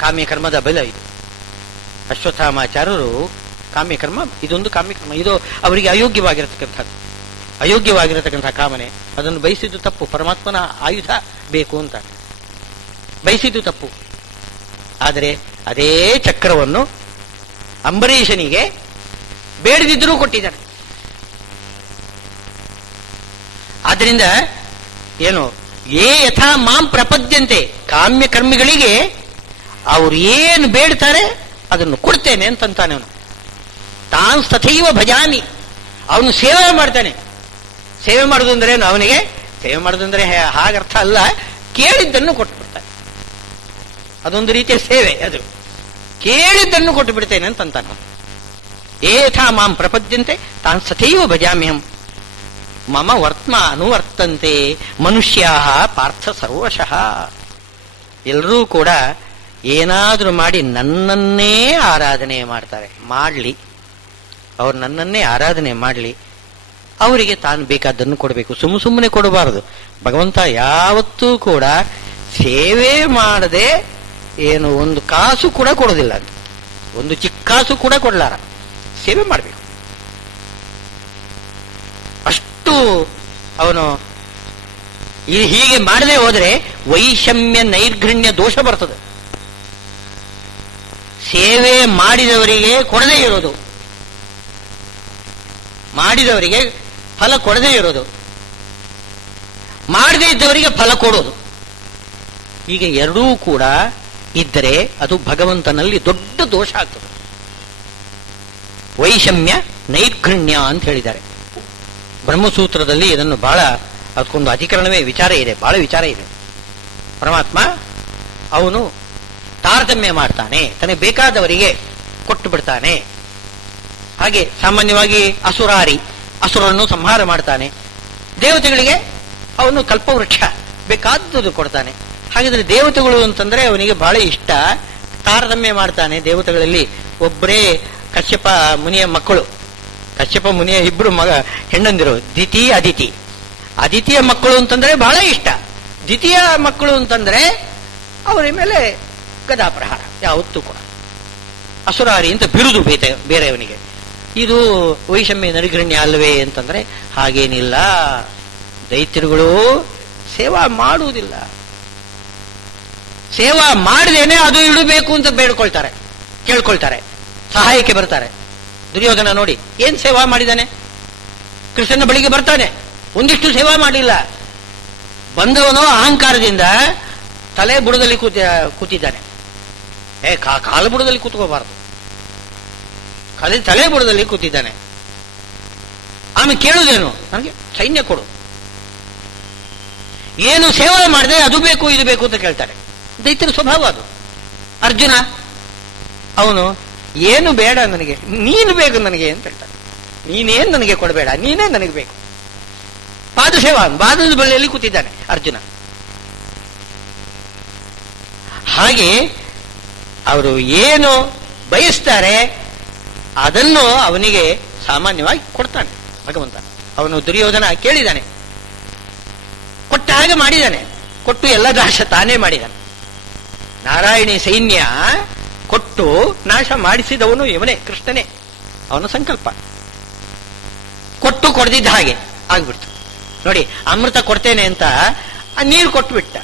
ಕಾಮ್ಯಕರ್ಮದ ಬಲ ಇದು. ಅಶ್ವತ್ಥಾಮಾಚಾರ್ಯರು ಕಾಮ್ಯಕರ್ಮ, ಇದೊಂದು ಕಾಮ್ಯಕರ್ಮ, ಇದು ಅವರಿಗೆ ಅಯೋಗ್ಯವಾಗಿರತಕ್ಕಂಥ ಕಾಮನೆ, ಅದನ್ನು ಬಯಸಿದ್ದು ತಪ್ಪು. ಪರಮಾತ್ಮನ ಆಯುಧ ಬೇಕು ಅಂತ ಬಯಸಿದ್ದು ತಪ್ಪು. ಆದರೆ ಅದೇ ಚಕ್ರವನ್ನು ಅಂಬರೀಷನಿಗೆ ಬೇಡದಿದ್ದರೂ ಕೊಟ್ಟಿದ್ದಾನೆ. ಆದ್ದರಿಂದ ಏನು ಯಥಾ ಮಾಂ ಪ್ರಪದ್ಯಂತೆ, ಕಾಮ್ಯಕರ್ಮಿಗಳಿಗೆ ಅವರು ಏನು ಬೇಡ್ತಾರೆ ಅದನ್ನು ಕೊಡ್ತೇನೆ ಅಂತಂತಾನೆ ಅವನು. ತಾನು ತಥೈವ ಭಜಾಮಿ, ಅವನು ಸೇವೆ ಮಾಡ್ತಾನೆ. ಸೇವೆ ಮಾಡುದು ಅಂದ್ರೆ ಅವನಿಗೆ ಸೇವೆ ಮಾಡುದಂದ್ರೆ ಹಾಗರ್ಥ ಅಲ್ಲ, ಕೇಳಿದ್ದನ್ನು ಕೊಟ್ಟು ಬಿಡ್ತಾನೆ. ಅದೊಂದು ರೀತಿಯ ಸೇವೆ, ಅದು ಕೇಳಿದ್ದನ್ನು ಕೊಟ್ಟು ಬಿಡ್ತೇನೆ ಅಂತಂತಾನೆ. ಯಥಾ ಮಾಂ ಪ್ರಪದ್ಯಂತೆ ತಾನು ತಥೈವ ಭಜಾಮ್ಯಹಂ ಮಮ ವರ್ತ್ಮ ಅನುವರ್ತಂತೆ ಮನುಷ್ಯಾ ಪಾರ್ಥ ಸರ್ವಶಃ. ಎಲ್ಲರೂ ಕೂಡ ಏನಾದರೂ ಮಾಡಿ ನನ್ನನ್ನೇ ಆರಾಧನೆ ಮಾಡ್ತಾರೆ, ಮಾಡಲಿ, ಅವ್ರು ನನ್ನನ್ನೇ ಆರಾಧನೆ ಮಾಡಲಿ, ಅವರಿಗೆ ತಾನು ಬೇಕಾದ್ದನ್ನು ಕೊಡಬೇಕು, ಸುಮ್ಮನೆ ಕೊಡಬಾರದು. ಭಗವಂತ ಯಾವತ್ತೂ ಕೂಡ ಸೇವೆ ಮಾಡದೆ ಏನು ಒಂದು ಕಾಸು ಕೂಡ ಕೊಡೋದಿಲ್ಲ, ಒಂದು ಚಿಕ್ಕ ಕಾಸು ಕೂಡ ಕೊಡಲಾರ. ಸೇವೆ ಮಾಡಬೇಕು, ಅಷ್ಟು ಅವನು. ಹೀಗೆ ಮಾಡದೆ ಹೋದ್ರೆ ವೈಷಮ್ಯ ನೈರ್ಘಣ್ಯ ದೋಷ ಬರ್ತದೆ. ಸೇವೆ ಮಾಡಿದವರಿಗೆ ಕೊಡದೇ ಇರೋದು, ಮಾಡಿದವರಿಗೆ ಫಲ ಕೊಡದೇ ಇರೋದು, ಮಾಡದೇ ಇದ್ದವರಿಗೆ ಫಲ ಕೊಡೋದು, ಹೀಗೆ ಎರಡೂ ಕೂಡ ಇದ್ದರೆ ಅದು ಭಗವಂತನಲ್ಲಿ ದೊಡ್ಡ ದೋಷ ಆಗ್ತದೆ. ವೈಷಮ್ಯ ನೈರ್ಘಣ್ಯ ಅಂತ ಹೇಳಿದ್ದಾರೆ ಬ್ರಹ್ಮಸೂತ್ರದಲ್ಲಿ. ಇದನ್ನು ಬಹಳ, ಅದಕ್ಕೊಂದು ಅಧಿಕರಣವೇ ವಿಚಾರ ಇದೆ, ಬಹಳ ವಿಚಾರ ಇದೆ. ಪರಮಾತ್ಮ ಅವನು ತಾರತಮ್ಯ ಮಾಡ್ತಾನೆ, ತನಗೆ ಬೇಕಾದವರಿಗೆ ಕೊಟ್ಟು ಬಿಡ್ತಾನೆ. ಹಾಗೆ ಸಾಮಾನ್ಯವಾಗಿ ಅಸುರನ್ನು ಸಂಹಾರ ಮಾಡ್ತಾನೆ. ದೇವತೆಗಳಿಗೆ ಅವನು ಕಲ್ಪವೃಕ್ಷ ಬೇಕಾದದ್ದು ಕೊಡ್ತಾನೆ. ಹಾಗಿದ್ರೆ ದೇವತೆಗಳು ಅಂತಂದ್ರೆ ಅವನಿಗೆ ಬಹಳ ಇಷ್ಟ, ತಾರತಮ್ಯ ಮಾಡ್ತಾನೆ. ದೇವತೆಗಳಲ್ಲಿ ಒಬ್ಬರೇ ಕಶ್ಯಪ ಮುನಿಯ ಮಕ್ಕಳು, ಕಶ್ಯಪ ಮುನಿಯ ಇಬ್ರು ಹೆಣ್ಣಂದಿರು, ದಿತಿ ಅದಿತಿ. ಅದಿತಿಯ ಮಕ್ಕಳು ಅಂತಂದ್ರೆ ಬಹಳ ಇಷ್ಟ, ದ್ವಿತೀಯ ಮಕ್ಕಳು ಅಂತಂದ್ರೆ ಅವರ ಮೇಲೆ ಗದಾಪ್ರಹಾರ ಯಾವತ್ತೂ ಕೂಡ. ಅಸುರಾರಿ ಅಂತ ಬಿರುದು ಬೇರೆಯವನಿಗೆ. ಇದು ವೈಷಮ್ಯ ನರಿಗ್ರಣ್ಯ ಅಲ್ಲವೇ ಅಂತಂದ್ರೆ ಹಾಗೇನಿಲ್ಲ. ದೈತ್ಯರುಗಳು ಸೇವಾ ಮಾಡುವುದಿಲ್ಲ, ಸೇವಾ ಮಾಡದೇನೆ ಅದು ಇಡಬೇಕು ಅಂತ ಬೇಡ್ಕೊಳ್ತಾರೆ, ಕೇಳ್ಕೊಳ್ತಾರೆ, ಸಹಾಯಕ್ಕೆ ಬರ್ತಾರೆ. ದುರ್ಯೋಧನ ನೋಡಿ ಏನ್ ಸೇವಾ ಮಾಡಿದಾನೆ, ಕೃಷ್ಣನ ಬಳಿಗೆ ಬರ್ತಾನೆ, ಒಂದಿಷ್ಟು ಸೇವಾ ಮಾಡಿಲ್ಲ. ಬಂದವನು ಅಹಂಕಾರದಿಂದ ತಲೆ ಬುಡದಲ್ಲಿ ಕೂತಿದ್ದಾನೆ. ಕಾಲು ಬುಡದಲ್ಲಿ ಕೂತ್ಕೋಬಾರದು, ತಲೆ ಬುಡದಲ್ಲಿ ಕೂತಿದ್ದಾನೆ. ಆಮೇಲೆ ಕೇಳುವುದೇನು, ನನಗೆ ಸೈನ್ಯ ಕೊಡು. ಏನು ಸೇವೆ ಮಾಡಿದೆ ಅದು ಬೇಕು ಇದು ಬೇಕು ಅಂತ ಕೇಳ್ತಾರೆ. ದೈತ್ಯರ ಸ್ವಭಾವ ಅದು. ಅರ್ಜುನ ಅವನು ಏನು ಬೇಡ ನನಗೆ, ನೀನು ಬೇಕು ನನಗೆ ಅಂತ ಹೇಳ್ತಾನೆ. ನೀನೇನು ನನಗೆ ಕೊಡಬೇಡ, ನೀನೇ ನನಗೆ ಬೇಕು. ಪಾದದ ಬಳಿಯಲ್ಲಿ ಕೂತಿದ್ದಾನೆ ಅರ್ಜುನ. ಹಾಗೆ ಅವರು ಏನು ಬಯಸ್ತಾರೆ ಅದನ್ನು ಅವನಿಗೆ ಸಾಮಾನ್ಯವಾಗಿ ಕೊಡ್ತಾನೆ ಭಗವಂತ. ಅವನು ದುರ್ಯೋಧನ ಕೇಳಿದ್ದಾನೆ, ಕೊಟ್ಟ ಹಾಗೆ ಮಾಡಿದ್ದಾನೆ, ಕೊಟ್ಟು ಎಲ್ಲ ನಾಶ ತಾನೇ ಮಾಡಿದ್ದಾನೆ. ನಾರಾಯಣಿ ಸೈನ್ಯ ಕೊಟ್ಟು ನಾಶ ಮಾಡಿಸಿದವನು ಇವನೇ, ಕೃಷ್ಣನೇ. ಅವನ ಸಂಕಲ್ಪ ಕೊಟ್ಟು ಕೊಡದಿದ್ದ ಹಾಗೆ ಆಗ್ಬಿಡ್ತು ನೋಡಿ. ಅಮೃತ ಕೊಡ್ತೇನೆ ಅಂತ ನೀರು ಕೊಟ್ಬಿಟ್ಟ,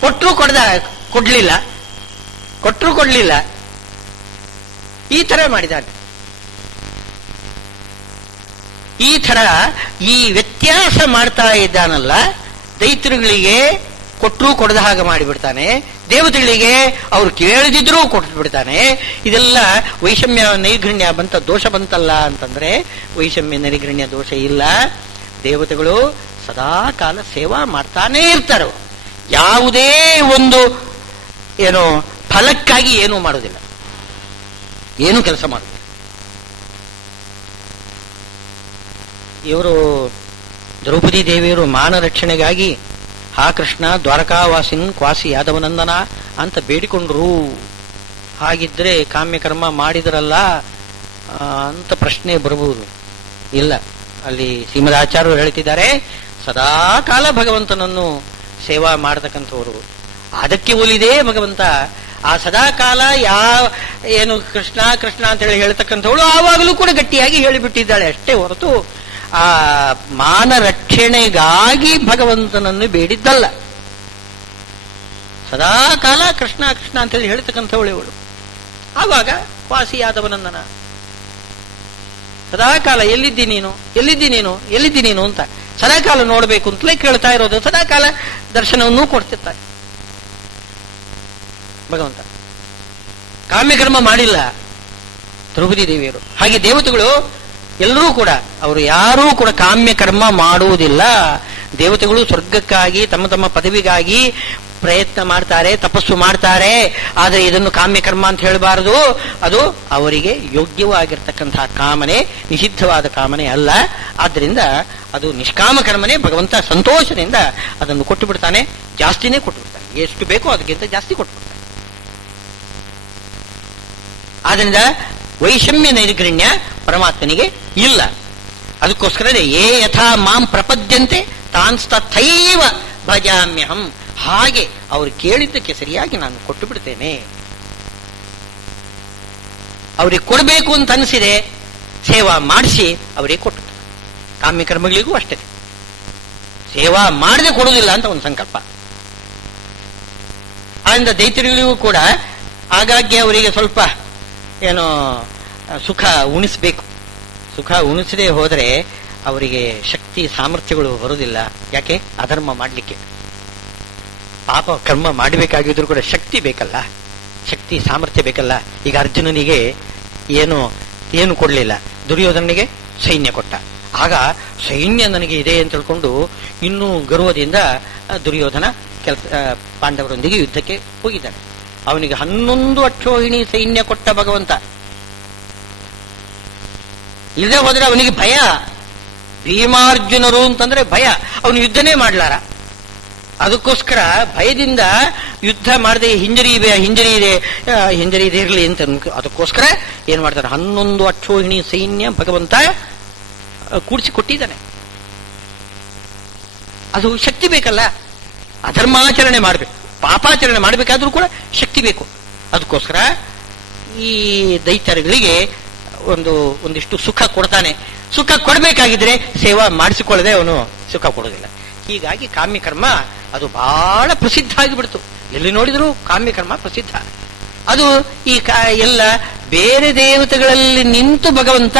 ಕೊಟ್ಟರು ಕೊಡ್ಲಿಲ್ಲ, ಈ ತರ ಮಾಡಿದ್ದಾನೆ. ಈ ತರ ಈ ವ್ಯತ್ಯಾಸ ಮಾಡ್ತಾ ಇದ್ದಾನಲ್ಲ, ದೈತ್ಯರುಗಳಿಗೆ ಕೊಟ್ಟರೂ ಕೊಡದ ಹಾಗೆ ಮಾಡಿಬಿಡ್ತಾನೆ, ದೇವತೆಗಳಿಗೆ ಅವ್ರು ಕೇಳದಿದ್ರೂ ಕೊಟ್ಟು ಬಿಡ್ತಾನೆ. ಇದೆಲ್ಲ ವೈಷಮ್ಯ ನೈರ್ಘಣ್ಯ ಬಂತ ದೋಷ ಬಂತಲ್ಲ ಅಂತಂದ್ರೆ ವೈಷಮ್ಯ ನೈರ್ಘಣ್ಯ ದೋಷ ಇಲ್ಲ. ದೇವತೆಗಳು ಸದಾ ಕಾಲ ಸೇವಾ ಮಾಡ್ತಾನೇ ಇರ್ತಾರೆ. ಯಾವುದೇ ಒಂದು ಏನು ಫಲಕ್ಕಾಗಿ ಏನೂ ಮಾಡೋದಿಲ್ಲ, ಏನು ಕೆಲಸ ಮಾಡೋದಿಲ್ಲ. ಇವರು ದ್ರೌಪದಿ ದೇವಿಯರು ಮಾನ ರಕ್ಷಣೆಗಾಗಿ ಹಾ ಕೃಷ್ಣ ದ್ವಾರಕಾವಾಸಿನ್ ಕ್ವಾಸಿ ಯಾದವನಂದನ ಅಂತ ಬೇಡಿಕೊಂಡ್ರು. ಹಾಗಿದ್ರೆ ಕಾಮ್ಯಕರ್ಮ ಮಾಡಿದ್ರಲ್ಲ ಅಂತ ಪ್ರಶ್ನೆ ಬರಬಹುದು. ಇಲ್ಲ, ಅಲ್ಲಿ ಶ್ರೀಮದಾಚಾರ್ಯರು ಹೇಳ್ತಿದ್ದಾರೆ, ಸದಾ ಕಾಲ ಭಗವಂತನನ್ನು ಸೇವಾ ಮಾಡತಕ್ಕಂಥವರು. ಅದಕ್ಕೆ ಒಲಿದೇ ಭಗವಂತ ಆ ಸದಾಕಾಲ ಏನು ಕೃಷ್ಣ ಕೃಷ್ಣ ಅಂತ ಹೇಳಿ ಹೇಳ್ತಕ್ಕಂಥವಳು ಆವಾಗಲೂ ಕೂಡ ಗಟ್ಟಿಯಾಗಿ ಹೇಳಿಬಿಟ್ಟಿದ್ದಾಳೆ ಅಷ್ಟೇ ಹೊರತು ಆ ಮಾನ ರಕ್ಷಣೆಗಾಗಿ ಭಗವಂತನನ್ನು ಬೇಡಿದ್ದಲ್ಲ. ಸದಾಕಾಲ ಕೃಷ್ಣ ಕೃಷ್ಣ ಅಂತ ಹೇಳಿ ಹೇಳ್ತಕ್ಕಂಥವಳು ಇವಳು. ಆವಾಗ ವಾಸಿಯಾದವನಂದನ ಸದಾಕಾಲ ಎಲ್ಲಿದ್ದಿ ನೀನು ಎಲ್ಲಿದ್ದಿ ನೀನು ಎಲ್ಲಿದ್ದಿ ನೀನು ಅಂತ ಸದಾಕಾಲ ನೋಡಬೇಕು ಅಂತಲೇ ಕೇಳ್ತಾ ಇರೋದು. ಸದಾಕಾಲ ದರ್ಶನವನ್ನೂ ಕೊಡ್ತಿರ್ತಾರೆ ಭಗವಂತ. ಕಾಮ್ಯಕರ್ಮ ಮಾಡಿಲ್ಲ ದ್ರೌಪದಿ ದೇವಿಯರು. ಹಾಗೆ ದೇವತೆಗಳು ಎಲ್ಲರೂ ಕೂಡ ಅವರು ಯಾರೂ ಕೂಡ ಕಾಮ್ಯಕರ್ಮ ಮಾಡುವುದಿಲ್ಲ. ದೇವತೆಗಳು ಸ್ವರ್ಗಕ್ಕಾಗಿ ತಮ್ಮ ತಮ್ಮ ಪದವಿಗಾಗಿ ಪ್ರಯತ್ನ ಮಾಡ್ತಾರೆ, ತಪಸ್ಸು ಮಾಡ್ತಾರೆ. ಆದರೆ ಇದನ್ನು ಕಾಮ್ಯಕರ್ಮ ಅಂತ ಹೇಳಬಾರದು. ಅದು ಅವರಿಗೆ ಯೋಗ್ಯವಾಗಿರ್ತಕ್ಕಂತಹ ಕಾಮನೆ, ನಿಷಿದ್ಧವಾದ ಕಾಮನೆ ಅಲ್ಲ. ಆದ್ದರಿಂದ ಅದು ನಿಷ್ಕಾಮ ಕರ್ಮನೇ. ಭಗವಂತ ಸಂತೋಷದಿಂದ ಅದನ್ನು ಕೊಟ್ಟು ಬಿಡ್ತಾನೆ, ಜಾಸ್ತಿನೇ ಕೊಟ್ಟು ಬಿಡ್ತಾನೆ. ಎಷ್ಟು ಬೇಕೋ ಅದಕ್ಕಿಂತ ಜಾಸ್ತಿ ಕೊಟ್ಟು ಬಿಡ್ತಾನೆ. ಆದ್ದರಿಂದ ವೈಷಮ್ಯ ನೈರ್ಗಣ್ಯ ಪರಮಾತ್ಮನಿಗೆ ಇಲ್ಲ. ಅದಕ್ಕೋಸ್ಕರನೇ ಯೇ ಯಥಾ ಮಾಂ ಪ್ರಪದ್ಯಂತೆ ತಾನ್ಸ್ತಥೈವ ಭಜಾಮ್ಯಹಂ. ಹಾಗೆ ಅವರು ಕೇಳಿದ್ದಕ್ಕೆ ಸರಿಯಾಗಿ ನಾನು ಕೊಟ್ಟು ಬಿಡ್ತೇನೆ. ಅವರಿಗೆ ಕೊಡಬೇಕು ಅಂತ ಅನಿಸಿದೆ, ಸೇವಾ ಮಾಡಿಸಿ ಅವರಿಗೆ ಕೊಟ್ಟು. ಕಾಮ್ಯಕರ್ಮಗಳಿಗೂ ಅಷ್ಟೇ, ಸೇವಾ ಮಾಡದೆ ಕೊಡುವುದಿಲ್ಲ ಅಂತ ಒಂದು ಸಂಕಲ್ಪ. ಆದ್ದರಿಂದ ದೈತ್ಯರಿಗಳಿಗೂ ಕೂಡ ಆಗಾಗ್ಗೆ ಅವರಿಗೆ ಸ್ವಲ್ಪ ಏನೋ ಸುಖ ಉಣಿಸ್ಬೇಕು. ಸುಖ ಉಣಿಸದೆ ಹೋದರೆ ಅವರಿಗೆ ಶಕ್ತಿ ಸಾಮರ್ಥ್ಯಗಳು ಬರುವುದಿಲ್ಲ. ಯಾಕೆ? ಅಧರ್ಮ ಮಾಡಲಿಕ್ಕೆ, ಪಾಪ ಕರ್ಮ ಮಾಡಬೇಕಾಗಿದ್ರು ಕೂಡ ಶಕ್ತಿ ಬೇಕಲ್ಲ, ಶಕ್ತಿ ಸಾಮರ್ಥ್ಯ ಬೇಕಲ್ಲ. ಈಗ ಅರ್ಜುನನಿಗೆ ಏನು ಕೊಡಲಿಲ್ಲ, ದುರ್ಯೋಧನಿಗೆ ಸೈನ್ಯ ಕೊಟ್ಟ. ಆಗ ಸೈನ್ಯ ನನಗೆ ಇದೆ ಅಂತ ತಿಳ್ಕೊಂಡು ಇನ್ನೂ ಗರ್ವದಿಂದ ದುರ್ಯೋಧನ ಪಾಂಡವರೊಂದಿಗೆ ಯುದ್ಧಕ್ಕೆ ಹೋಗಿದ್ದಾನೆ. ಅವನಿಗೆ 11 ಅಕ್ಷೋಹಿಣಿ ಸೈನ್ಯ ಕೊಟ್ಟ ಭಗವಂತ. ಇಲ್ಲದೆ ಹೋದ್ರೆ ಅವನಿಗೆ ಭಯ. ಭೀಮಾರ್ಜುನರು ಅಂತಂದ್ರೆ ಭಯ, ಅವನು ಯುದ್ಧನೇ ಮಾಡ್ಲಾರ. ಅದಕ್ಕೋಸ್ಕರ ಭಯದಿಂದ ಯುದ್ಧ ಮಾಡದೆ ಹಿಂಜರಿ ಇರಲಿ ಅಂತ ಅದಕ್ಕೋಸ್ಕರ ಏನ್ ಮಾಡ್ತಾರೆ, 11 ಅಕ್ಷೋಹಿಣಿ ಸೈನ್ಯ ಭಗವಂತ ಕೂಡಿಸಿಕೊಟ್ಟಿದ್ದಾನೆ. ಅದು ಶಕ್ತಿ ಬೇಕಲ್ಲ. ಅಧರ್ಮಾಚರಣೆ ಮಾಡಬೇಕು, ಪಾಪಾಚರಣೆ ಮಾಡಬೇಕಾದ್ರೂ ಕೂಡ ಶಕ್ತಿ ಬೇಕು. ಅದಕ್ಕೋಸ್ಕರ ಈ ದೈತ್ಯರುಗಳಿಗೆ ಒಂದಿಷ್ಟು ಸುಖ ಕೊಡ್ತಾನೆ. ಸುಖ ಕೊಡಬೇಕಾಗಿದ್ರೆ ಸೇವಾ ಮಾಡಿಸಿಕೊಳ್ಳದೆ ಅವನು ಸುಖ ಕೊಡೋದಿಲ್ಲ. ಹೀಗಾಗಿ ಕಾಮ್ಯಕರ್ಮ ಅದು ಬಹಳ ಪ್ರಸಿದ್ಧ ಆಗಿಬಿಡ್ತು. ಎಲ್ಲಿ ನೋಡಿದ್ರು ಕಾಮ್ಯಕರ್ಮ ಪ್ರಸಿದ್ಧ. ಅದು ಈ ಎಲ್ಲ ಬೇರೆ ದೇವತೆಗಳಲ್ಲಿ ನಿಂತು ಭಗವಂತ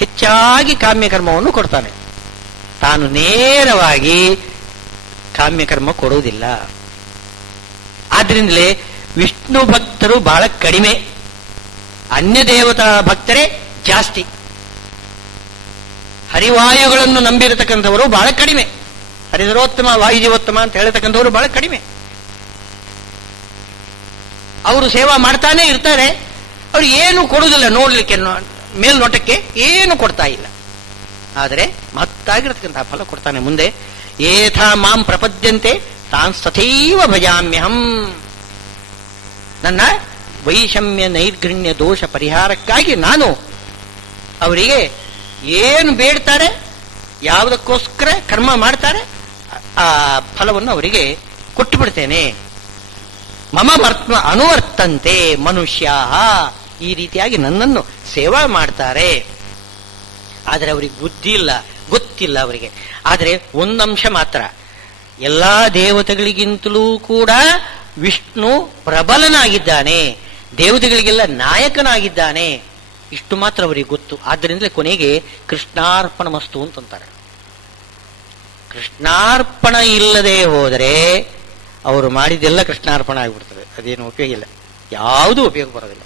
ಹೆಚ್ಚಾಗಿ ಕಾಮ್ಯಕರ್ಮವನ್ನು ಕೊಡ್ತಾನೆ. ತಾನು ನೇರವಾಗಿ ಕಾಮ್ಯಕರ್ಮ ಕೊಡುವುದಿಲ್ಲ. ಆದ್ರಿಂದಲೇ ವಿಷ್ಣು ಭಕ್ತರು ಬಹಳ ಕಡಿಮೆ, ಅನ್ಯ ದೇವತಾ ಭಕ್ತರೇ ಜಾಸ್ತಿ. ಹರಿವಾಯುಗಳನ್ನು ನಂಬಿರತಕ್ಕಂಥವರು ಬಹಳ ಕಡಿಮೆ. ಹರಿಹರೋತ್ತಮ ವಾಯುದೇವೋತ್ತಮ ಅಂತ ಹೇಳತಕ್ಕಂಥವರು ಬಹಳ ಕಡಿಮೆ. ಅವರು ಸೇವಾ ಮಾಡ್ತಾನೆ ಇರ್ತಾರೆ. ಅವ್ರು ಏನು ಕೊಡುವುದಿಲ್ಲ, ನೋಡ್ಲಿಕ್ಕೆ ಮೇಲ್ನೋಟಕ್ಕೆ ಏನು ಕೊಡ್ತಾ ಇಲ್ಲ. ಆದರೆ ಮಹತ್ತಾಗಿರತಕ್ಕಂತಹ ಫಲ ಕೊಡ್ತಾನೆ ಮುಂದೆ. ಏಥಾ ಮಾಂ ಪ್ರಪದ್ಯಂತೆ ತಾನ್ ತಥೈವ ಭಜಾಮ್ಯಹಂ. ನನ್ನ ವೈಷಮ್ಯ ನೈರ್ಗಣ್ಯ ದೋಷ ಪರಿಹಾರಕ್ಕಾಗಿ ನಾನು ಅವರಿಗೆ ಏನು ಬೇಡ್ತಾರೆ, ಯಾವುದಕ್ಕೋಸ್ಕರ ಕರ್ಮ ಮಾಡ್ತಾರೆ, ಆ ಫಲವನ್ನು ಅವರಿಗೆ ಕೊಟ್ಟು ಬಿಡ್ತೇನೆ. ಮಮ ಅನುವರ್ತಂತೆ ಮನುಷ್ಯ. ಈ ರೀತಿಯಾಗಿ ನನ್ನನ್ನು ಸೇವಾ ಮಾಡ್ತಾರೆ. ಆದರೆ ಅವರಿಗೆ ಬುದ್ಧಿ ಇಲ್ಲ, ಗೊತ್ತಿಲ್ಲ ಅವರಿಗೆ. ಆದರೆ ಒಂದಂಶ ಮಾತ್ರ, ಎಲ್ಲಾ ದೇವತೆಗಳಿಗಿಂತಲೂ ಕೂಡ ವಿಷ್ಣು ಪ್ರಬಲನಾಗಿದ್ದಾನೆ, ದೇವತೆಗಳಿಗೆಲ್ಲ ನಾಯಕನಾಗಿದ್ದಾನೆ. ಇಷ್ಟು ಮಾತ್ರ ಅವರಿಗೆ ಗೊತ್ತು. ಆದ್ದರಿಂದಲೇ ಕೊನೆಗೆ ಕೃಷ್ಣಾರ್ಪಣ ಮಸ್ತು ಅಂತಂತಾರೆ. ಕೃಷ್ಣಾರ್ಪಣ ಇಲ್ಲದೆ ಹೋದರೆ ಅವರು ಮಾಡಿದ್ದೆಲ್ಲ ಕೃಷ್ಣಾರ್ಪಣ ಆಗಿಬಿಡ್ತದೆ. ಅದೇನು ಉಪಯೋಗ ಇಲ್ಲ, ಯಾವುದೂ ಉಪಯೋಗ ಬರೋದಿಲ್ಲ.